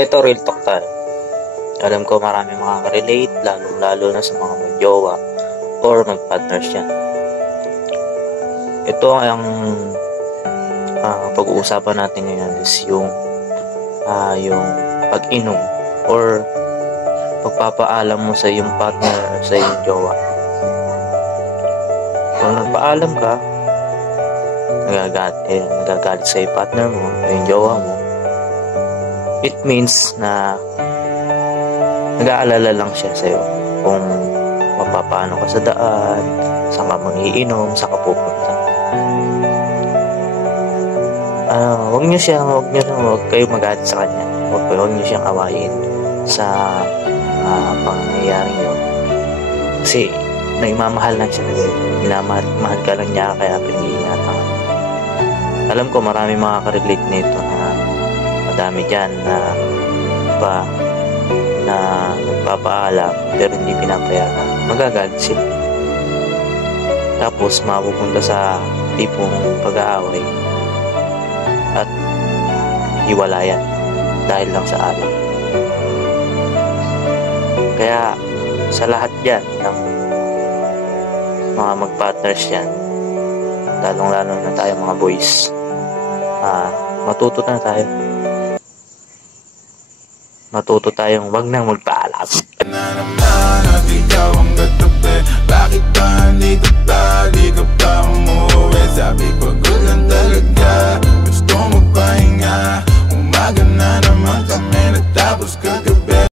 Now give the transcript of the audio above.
Ito, real talk tayo. Alam ko marami makaka-relate, lalo na sa mga mag-jowa or mag-partners yan. Ito ang pag-uusapan natin ngayon is yung pag-inom or pagpapaalam mo sa iyong partner or sa iyong jowa. Kung nagpaalam ka, nagagalit sa iyong partner mo o yung jowa mo, it means na nag-aalala lang siya sa'yo kung mapapaano ka sa daan, saan ka mag-iinom, saan ka pupunta. Huwag kayo magalit sa kanya. Huwag niyo siyang awayin sa pangyayaring yun. Kasi nagmamahal lang siya talaga. Minamahal ka lang niya, kaya pinag-iingatan ka. Alam ko marami makaka-relate nito na madami dyan na nagpapaalam pero hindi pinapayagan. Magagalit sila. Tapos mapupunta sa tipong pag-aaway at hiwalayan dahil lang sa alak. Kaya sa lahat dyan ng mga mag-partners yan, lalong-lalo na tayo mga boys, matuto tayong wag nang magpaalam.